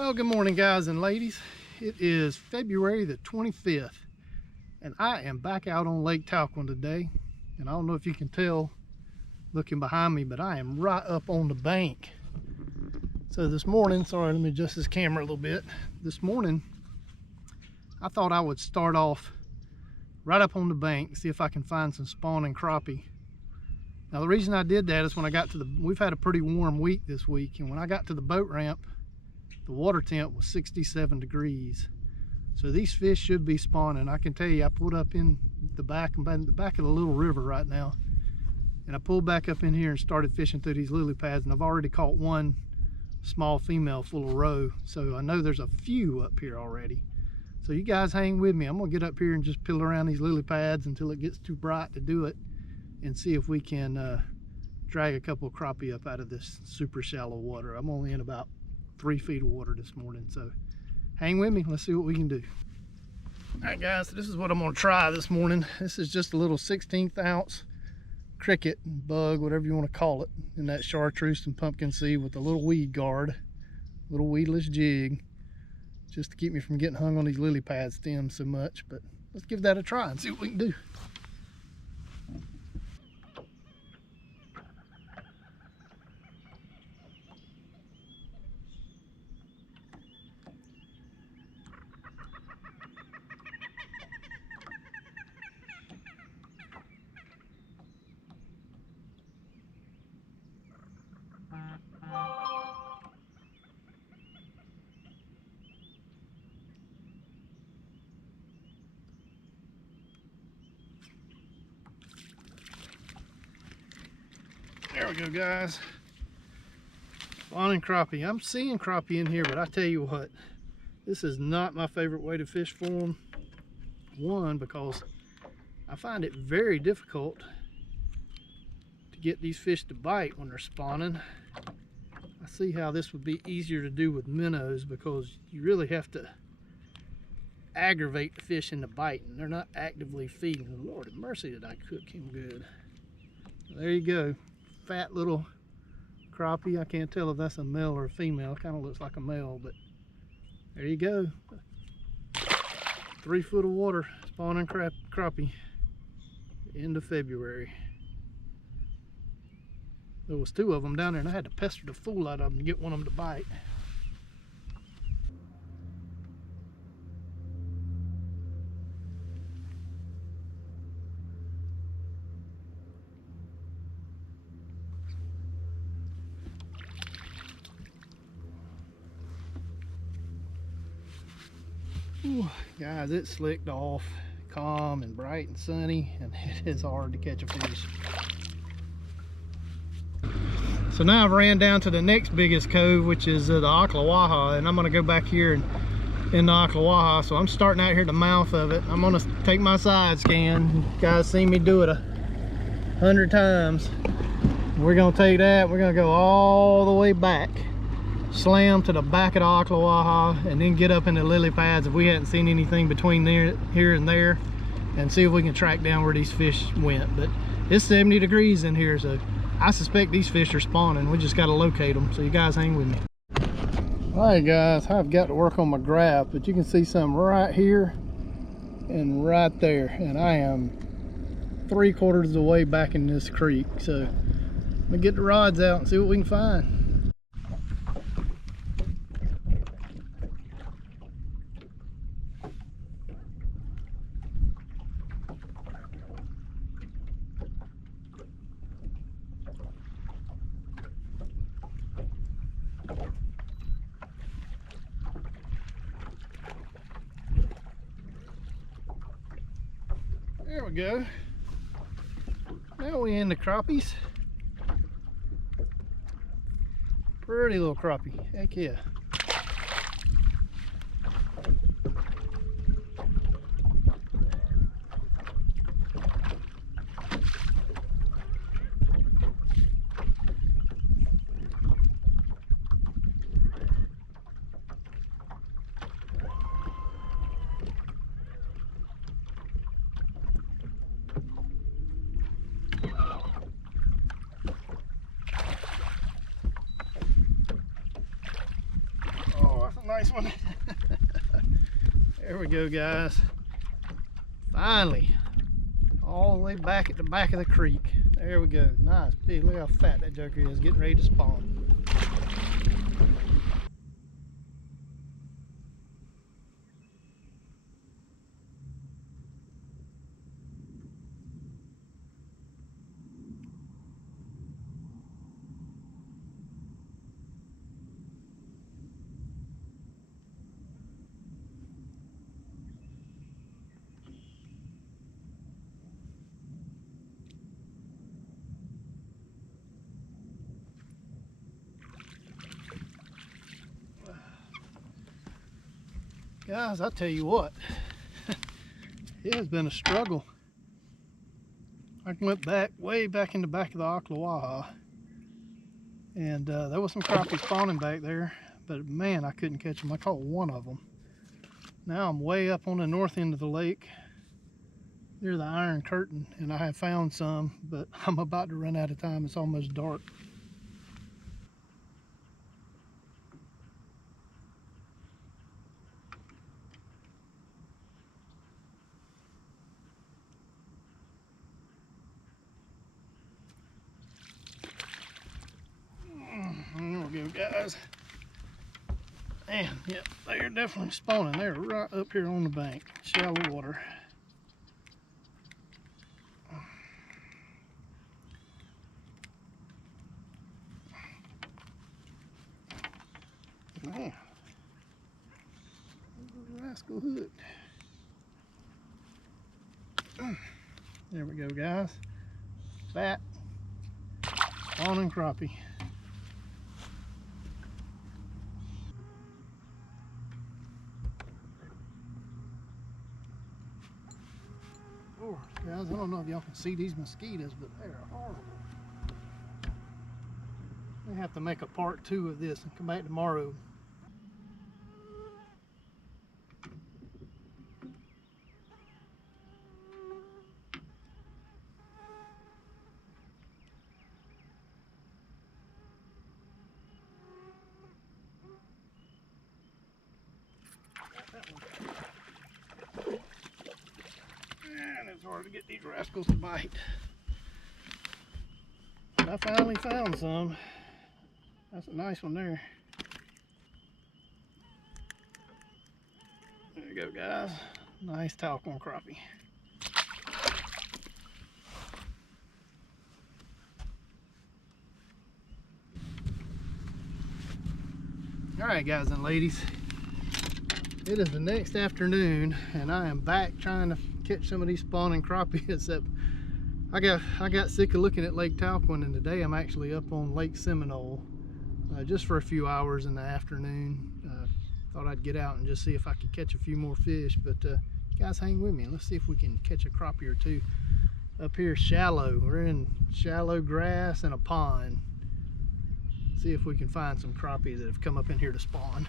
Well, good morning, guys and ladies. It is February the 25th, and I am back out on Lake Talquin today. And I don't know if you can tell looking behind me, but I am right up on the bank. So this morning, sorry, let me adjust this camera a little bit. This morning, I thought I would start off right up on the bank, see if I can find some spawning crappie. Now, the reason I did that is when I got to we've had a pretty warm week this week, and when I got to the boat ramp, the water temp was 67 degrees. So these fish should be spawning. I can tell you, I pulled up in the back of the little river right now, and I pulled back up in here and started fishing through these lily pads, and I've already caught one small female full of roe. So I know there's a few up here already. So you guys hang with me. I'm gonna get up here and just pill around these lily pads until it gets too bright to do it, and see if we can drag a couple of crappie up out of this super shallow water. I'm only in about 3 feet of water this morning, so hang with me. Let's see what we can do. All right, guys, so this is what I'm gonna try this morning. This is just a little 16th ounce cricket, bug, whatever you want to call it, in that chartreuse and pumpkin seed with a little weed guard, little weedless jig, just to keep me from getting hung on these lily pad stems so much. But let's give that a try and see what we can do. There we go, guys. Spawning crappie. I'm seeing crappie in here, but I tell you what, this is not my favorite way to fish for them. One, because I find it very difficult to get these fish to bite when they're spawning. I see how this would be easier to do with minnows, because you really have to aggravate the fish into biting. They're not actively feeding. Lord have mercy, did I cook him good. There you go. Fat little crappie. I can't tell if that's a male or a female. It kind of looks like a male, but there you go. 3 foot of water, spawning crappie. End of February. There was 2 of them down there, and I had to pester the fool out of them to get one of them to bite. Ooh, guys, it slicked off, calm and bright and sunny, and it is hard to catch a fish. So now I've ran down to the next biggest cove, which is the Ocklawaha, and I'm going to go back here and in the Ocklawaha. So I'm starting out here at the mouth of it. I'm going to take my side scan. You guys seen me do it 100 times. We're going to take that, we're going to go all the way back, slam to the back of the Ocklawaha, and then get up in the lily pads if we hadn't seen anything between here and there, and see if we can track down where these fish went. But it's 70 degrees in here, so I suspect these fish are spawning. We just got to locate them, so you guys hang with me. All right, guys, I've got to work on my graph, but you can see some right here and right there, and I am 3/4 of the way back in this creek. So let me get the rods out and see what we can find. There we go. Now we in the crappies. Pretty little crappie. Heck yeah. nice one. There we go, guys. Finally, all the way back at the back of the creek. There we go. Nice big. Look how fat that joker is, getting ready to spawn. Guys, I tell you what, it has been a struggle. I went back, way back in the back of the Ocklawaha, and there was some crappie spawning back there, but man, I couldn't catch them. I caught one of them. Now I'm way up on the north end of the lake, near the Iron Curtain, and I have found some, but I'm about to run out of time. It's almost dark. There we go, guys. And yep, they're definitely spawning. They're right up here on the bank, shallow water. Man, rascal hooked. There we go, guys. Fat spawning crappie. Oh, guys, I don't know if y'all can see these mosquitoes, but they're horrible. We have to make a part 2 of this and come back tomorrow. And it's hard to get these rascals to bite. But I finally found some. That's a nice one there. There you go, guys. Nice talcum crappie. Alright, guys and ladies. It is the next afternoon and I am back trying to catch some of these spawning crappie, except I got sick of looking at Lake Talquin, and today I'm actually up on Lake Seminole just for a few hours in the afternoon. Thought I'd get out and just see if I could catch a few more fish, but guys, hang with me and let's see if we can catch a crappie or two. Up here shallow, we're in shallow grass and a pond. See if we can find some crappie that have come up in here to spawn.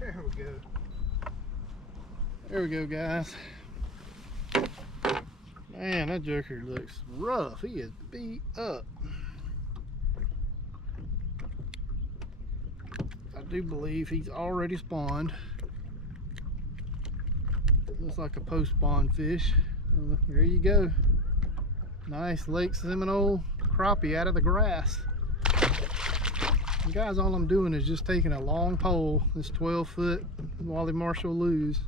There we go. There we go, guys. Man, that joker looks rough. He is beat up. I do believe he's already spawned. It looks like a post-spawn fish. Well, there you go. Nice Lake Seminole crappie out of the grass. And guys, all I'm doing is just taking a long pole, this 12-foot Wally Marshall lose,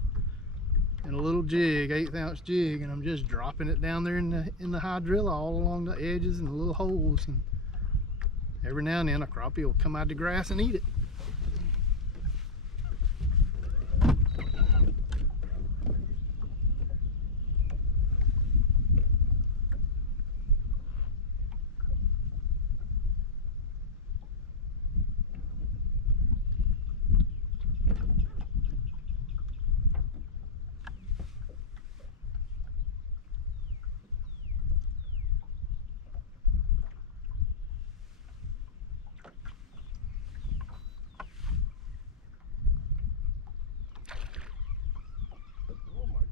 and a little jig, 1/8 ounce jig, and I'm just dropping it down there in the hydrilla all along the edges and the little holes, and every now and then a crappie will come out of the grass and eat it.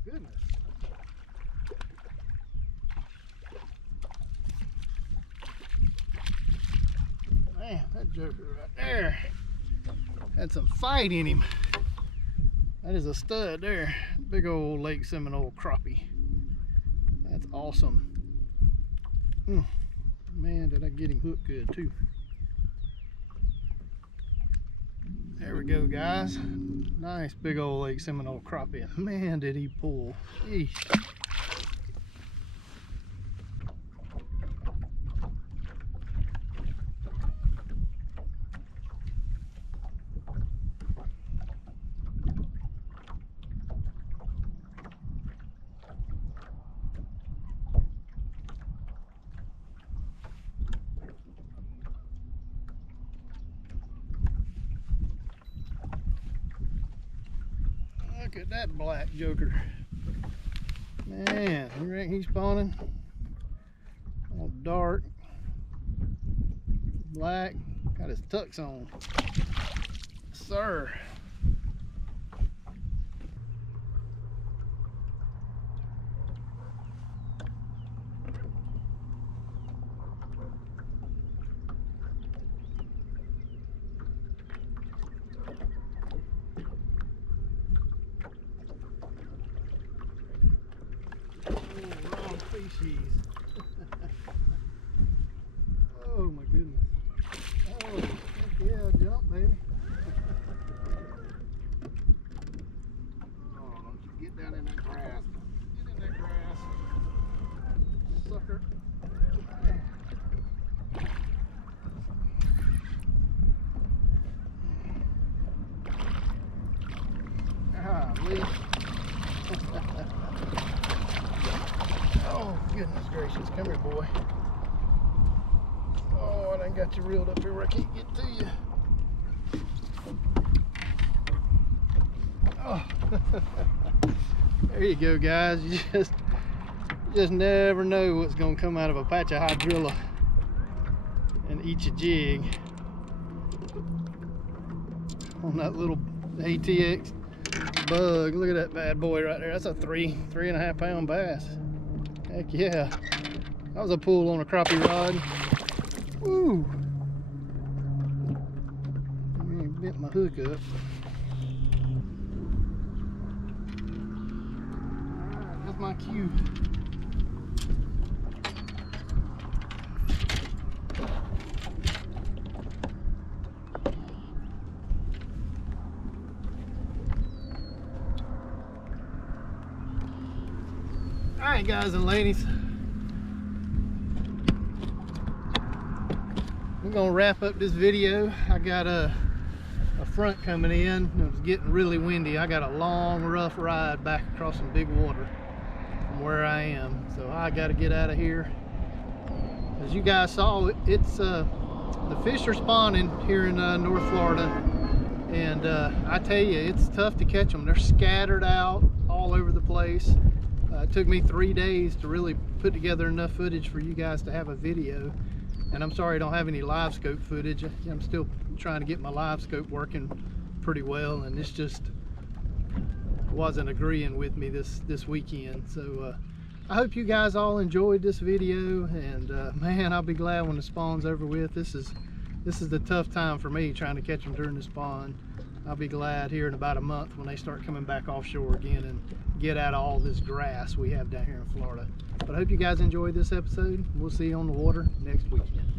Goodness. Man, that joker right there had some fight in him. That is a stud there. Big old Lake Seminole crappie. That's awesome. Man, did I get him hooked good too. There we go, guys. Nice big old Lake Seminole crappie. Man, did he pull. Jeez. Look at that black joker. Man, you reckon he's spawning? All dark, black, got his tux on. Sir. Species. Oh my goodness. Oh, heck yeah, jump, baby. Oh, don't you get down in that grass. Get in that grass. Sucker. Golly. Oh, goodness gracious. Come here, boy. Oh, I done got you reeled up here where I can't get to you. Oh. There you go, guys. You just never know what's going to come out of a patch of hydrilla and eat your jig. On that little ATX bug. Look at that bad boy right there. That's a 3.5 pound bass. Heck yeah. That was a pull on a crappie rod. Woo! I bent my hook up. Alright, that's my cue. Alright, guys and ladies, we're gonna wrap up this video. I got a front coming in. It was getting really windy. I got a long rough ride back across some big water from where I am, so I got to get out of here. As you guys saw, it's the fish are spawning here in North Florida, and I tell you, it's tough to catch them. They're scattered out all over the place. It took me 3 days to really put together enough footage for you guys to have a video, and I'm sorry I don't have any live scope footage. I'm still trying to get my live scope working pretty well, and this just wasn't agreeing with me this weekend. So I hope you guys all enjoyed this video, and man, I'll be glad when the spawn's over with. This is the tough time for me, trying to catch them during the spawn. I'll be glad here in about a month when they start coming back offshore again and get out of all this grass we have down here in Florida. But I hope you guys enjoyed this episode. We'll see you on the water next weekend.